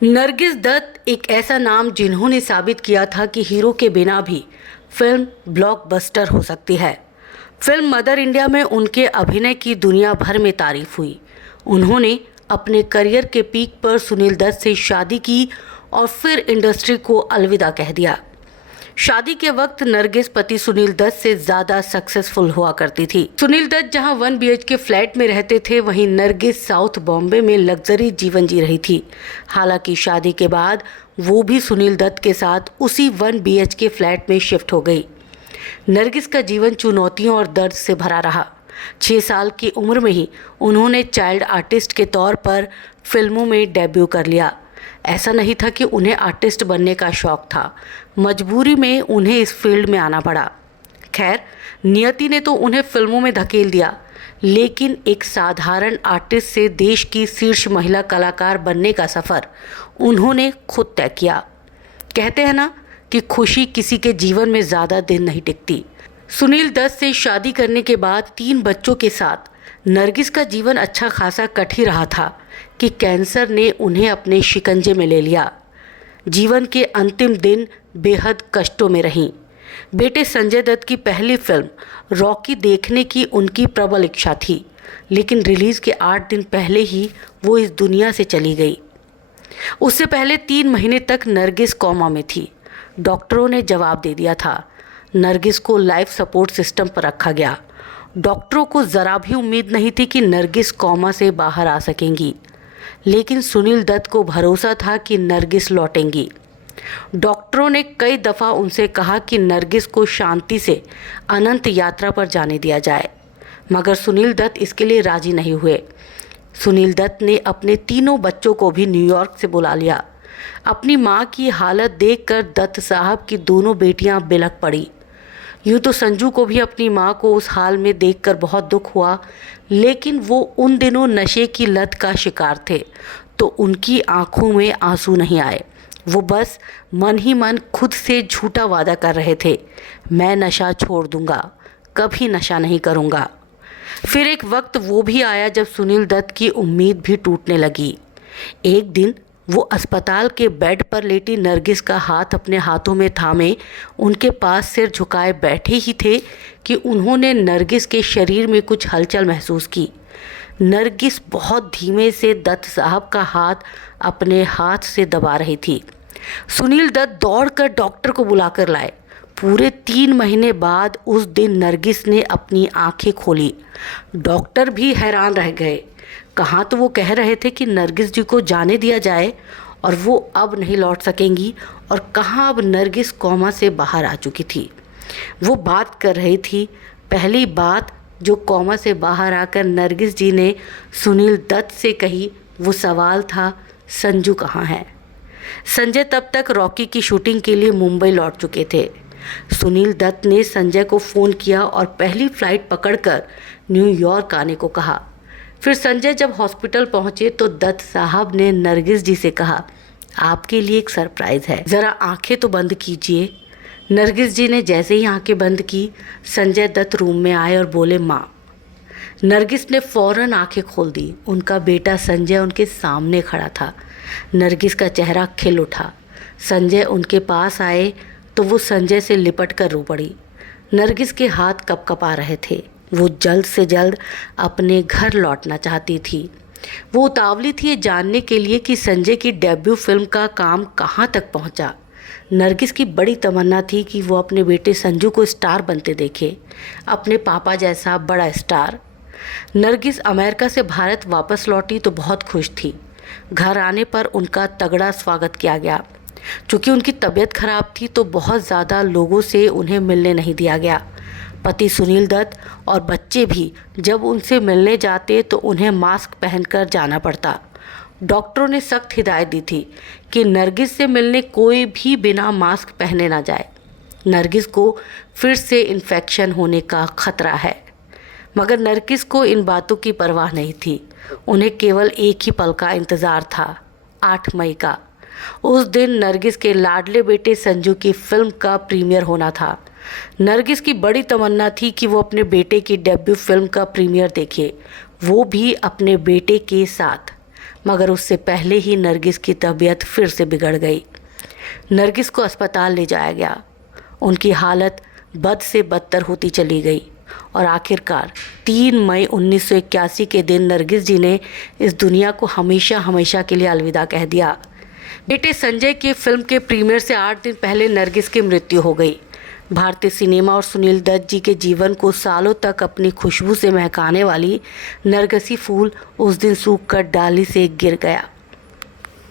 नरगिस दत्त एक ऐसा नाम जिन्होंने साबित किया था कि हीरो के बिना भी फिल्म ब्लॉकबस्टर हो सकती है। फिल्म मदर इंडिया में उनके अभिनय की दुनिया भर में तारीफ हुई। उन्होंने अपने करियर के पीक पर सुनील दत्त से शादी की और फिर इंडस्ट्री को अलविदा कह दिया। शादी के वक्त नरगिस पति सुनील दत्त से ज्यादा सक्सेसफुल हुआ करती थी। सुनील दत्त जहां 1 BHK फ्लैट में रहते थे, वहीं नरगिस साउथ बॉम्बे में लग्जरी जीवन जी रही थी। हालांकि शादी के बाद वो भी सुनील दत्त के साथ उसी 1 BHK फ्लैट में शिफ्ट हो गई। नरगिस का जीवन चुनौतियों और दर्द से भरा रहा। 6 साल की उम्र में ही उन्होंने चाइल्ड आर्टिस्ट के तौर पर फिल्मों में डेब्यू कर लिया। ऐसा नहीं था कि उन्हें आर्टिस्ट बनने का शौक था, मजबूरी में उन्हें इस फील्ड में आना पड़ा। खैर, नियति ने तो उन्हें फिल्मों में धकेल दिया, लेकिन एक साधारण आर्टिस्ट से देश की शीर्ष महिला कलाकार बनने का सफ़र उन्होंने खुद तय किया। कहते हैं ना कि खुशी किसी के जीवन में ज़्यादा दिन नहीं टिकती। सुनील दत्त से शादी करने के बाद 3 बच्चों के साथ नरगिस का जीवन अच्छा खासा कट ही रहा था कि कैंसर ने उन्हें अपने शिकंजे में ले लिया। जीवन के अंतिम दिन बेहद कष्टों में रहीं। बेटे संजय दत्त की पहली फिल्म रॉकी देखने की उनकी प्रबल इच्छा थी, लेकिन रिलीज़ के 8 दिन पहले ही वो इस दुनिया से चली गई। उससे पहले 3 महीने तक नरगिस कोमा में थी। डॉक्टरों ने जवाब दे दिया था। नरगिस को लाइफ सपोर्ट सिस्टम पर रखा गया। डॉक्टरों को ज़रा भी उम्मीद नहीं थी कि नरगिस कोमा से बाहर आ सकेंगी, लेकिन सुनील दत्त को भरोसा था कि नरगिस लौटेंगी। डॉक्टरों ने कई दफ़ा उनसे कहा कि नरगिस को शांति से अनंत यात्रा पर जाने दिया जाए, मगर सुनील दत्त इसके लिए राजी नहीं हुए। सुनील दत्त ने अपने तीनों बच्चों को भी न्यूयॉर्क से बुला लिया। अपनी मां की हालत देखकर दत्त साहब की दोनों बेटियां बिलख पड़ी। यूँ तो संजू को भी अपनी मां को उस हाल में देखकर बहुत दुख हुआ, लेकिन वो उन दिनों नशे की लत का शिकार थे, तो उनकी आंखों में आंसू नहीं आए। वो बस मन ही मन खुद से झूठा वादा कर रहे थे, मैं नशा छोड़ दूंगा, कभी नशा नहीं करूंगा। फिर एक वक्त वो भी आया जब सुनील दत्त की उम्मीद भी टूटने लगी। एक दिन वो अस्पताल के बेड पर लेटी नरगिस का हाथ अपने हाथों में थामे उनके पास सिर झुकाए बैठे ही थे कि उन्होंने नरगिस के शरीर में कुछ हलचल महसूस की। नरगिस बहुत धीमे से दत्त साहब का हाथ अपने हाथ से दबा रही थी। सुनील दत्त दौड़कर डॉक्टर को बुलाकर लाए। पूरे 3 महीने बाद उस दिन नरगिस ने अपनी आंखें खोली। डॉक्टर भी हैरान रह गए। कहाँ तो वो कह रहे थे कि नरगिस जी को जाने दिया जाए और वो अब नहीं लौट सकेंगी, और कहाँ अब नरगिस कोमा से बाहर आ चुकी थी। वो बात कर रही थी। पहली बात जो कोमा से बाहर आकर नरगिस जी ने सुनील दत्त से कही, वो सवाल था, संजू कहाँ है। संजय तब तक रॉकी की शूटिंग के लिए मुंबई लौट चुके थे। सुनील दत्त ने संजय को फ़ोन किया और पहली फ़्लाइट पकड़कर न्यूयॉर्क आने को कहा। फिर संजय जब हॉस्पिटल पहुंचे तो दत्त साहब ने नरगिस जी से कहा, आपके लिए एक सरप्राइज़ है, ज़रा आंखें तो बंद कीजिए। नरगिस जी ने जैसे ही आंखें बंद की, संजय दत्त रूम में आए और बोले, माँ। नरगिस ने फ़ौरन आंखें खोल दी। उनका बेटा संजय उनके सामने खड़ा था। नरगिस का चेहरा खिल उठा। संजय उनके पास आए तो वो संजय से लिपट कर रो पड़ी। नरगिस के हाथ कँपकँपा रहे थे। वो जल्द से जल्द अपने घर लौटना चाहती थी। वो उतावली थी ये जानने के लिए कि संजय की डेब्यू फिल्म का काम कहाँ तक पहुँचा। नरगिस की बड़ी तमन्ना थी कि वो अपने बेटे संजू को स्टार बनते देखे, अपने पापा जैसा बड़ा स्टार। नरगिस अमेरिका से भारत वापस लौटी तो बहुत खुश थी। घर आने पर उनका तगड़ा स्वागत किया गया। चूँकि उनकी तबीयत खराब थी तो बहुत ज़्यादा लोगों से उन्हें मिलने नहीं दिया गया। पति सुनील दत्त और बच्चे भी जब उनसे मिलने जाते तो उन्हें मास्क पहनकर जाना पड़ता। डॉक्टरों ने सख्त हिदायत दी थी कि नरगिस से मिलने कोई भी बिना मास्क पहने ना जाए। नरगिस को फिर से इन्फेक्शन होने का खतरा है, मगर नरगिस को इन बातों की परवाह नहीं थी। उन्हें केवल एक ही पल का इंतज़ार था, 8 मई का। उस दिन नरगिस के लाडले बेटे संजू की फिल्म का प्रीमियर होना था। नरगिस की बड़ी तमन्ना थी कि वो अपने बेटे की डेब्यू फिल्म का प्रीमियर देखे, वो भी अपने बेटे के साथ। मगर उससे पहले ही नरगिस की तबीयत फिर से बिगड़ गई। नरगिस को अस्पताल ले जाया गया। उनकी हालत बद से बदतर होती चली गई और आखिरकार 3 मई 1981 के दिन नरगिस जी ने इस दुनिया को हमेशा हमेशा के लिए अलविदा कह दिया। बेटे संजय की फिल्म के प्रीमियर से 8 दिन पहले नरगिस की मृत्यु हो गई। भारतीय सिनेमा और सुनील दत्त जी के जीवन को सालों तक अपनी खुशबू से महकाने वाली नरगिसी फूल उस दिन सूख कर डाली से गिर गया।